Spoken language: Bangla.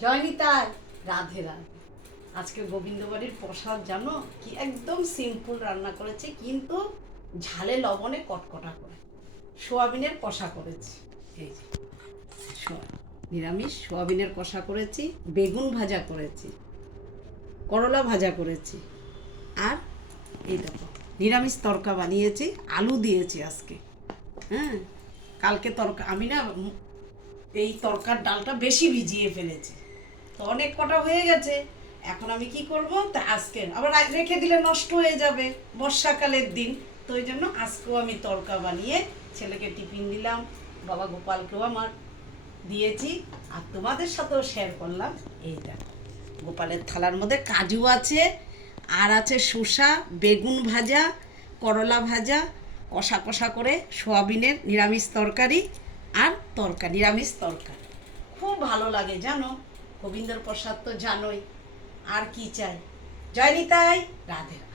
জয়নিতাই, রাধে রাধে। আজকে গোবিন্দবাড়ির প্রসাদ জানো কি একদম সিম্পল রান্না করেছি, কিন্তু ঝালে লবণে কটকটা করে সোয়াবিনের কষা করেছি। এই যে নিরামিষ সোয়াবিনের কষা করেছি, বেগুন ভাজা করেছি, করলা ভাজা করেছি, আর এই দেখো নিরামিষ তরকা বানিয়েছি, আলু দিয়েছি আজকে। হ্যাঁ, কালকে তরকা আমি না এই তরকার ডালটা বেশি ভিজিয়ে ফেলেছি, তো অনেক কটা হয়ে গেছে। এখন আমি কি করব, তা আজকে আবার রেখে দিলে নষ্ট হয়ে যাবে, বর্ষাকালের দিন। তো ওই জন্য আজকেও আমি তরকা বানিয়ে ছেলেকে টিফিন দিলাম, বাবা গোপালকেও আমার দিয়েছি, আর তোমাদের সাথেও শেয়ার করলাম। এই দেখো গোপালের থালার মধ্যে কাজু আছে, আর আছে শসা, বেগুন ভাজা, করলা ভাজা, কষা কষা করে সোয়াবিনের নিরামিষ তরকারি, আর নিরামিষ তরকারি। খুব ভালো লাগে জানো, গোবিন্দর প্রসাদ তো জানোই, আর কি চাই। জয় নিতাই, রাধে রাধে।